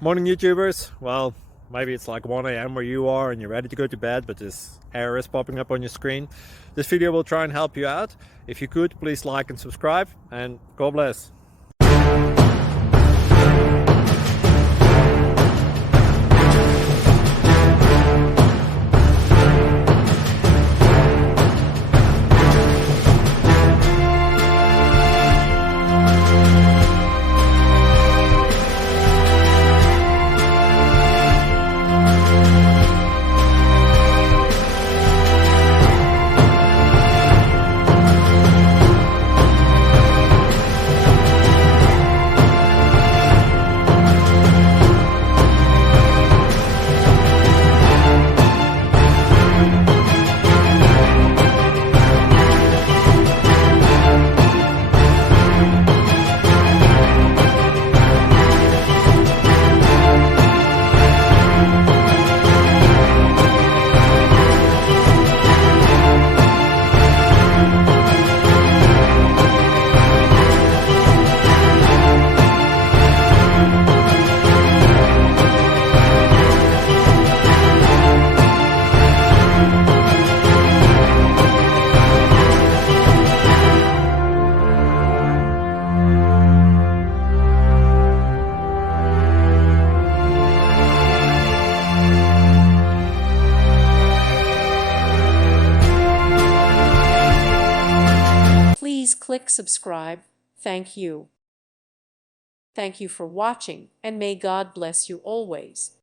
Morning, YouTubers. Well, maybe it's like 1 a.m. where you are and you're ready to go to bed, but this error is popping up on your screen. This video will try and help you out. If you could, please like and subscribe, and God bless. Please click subscribe. Thank you. Thank you for watching, and may God bless you always.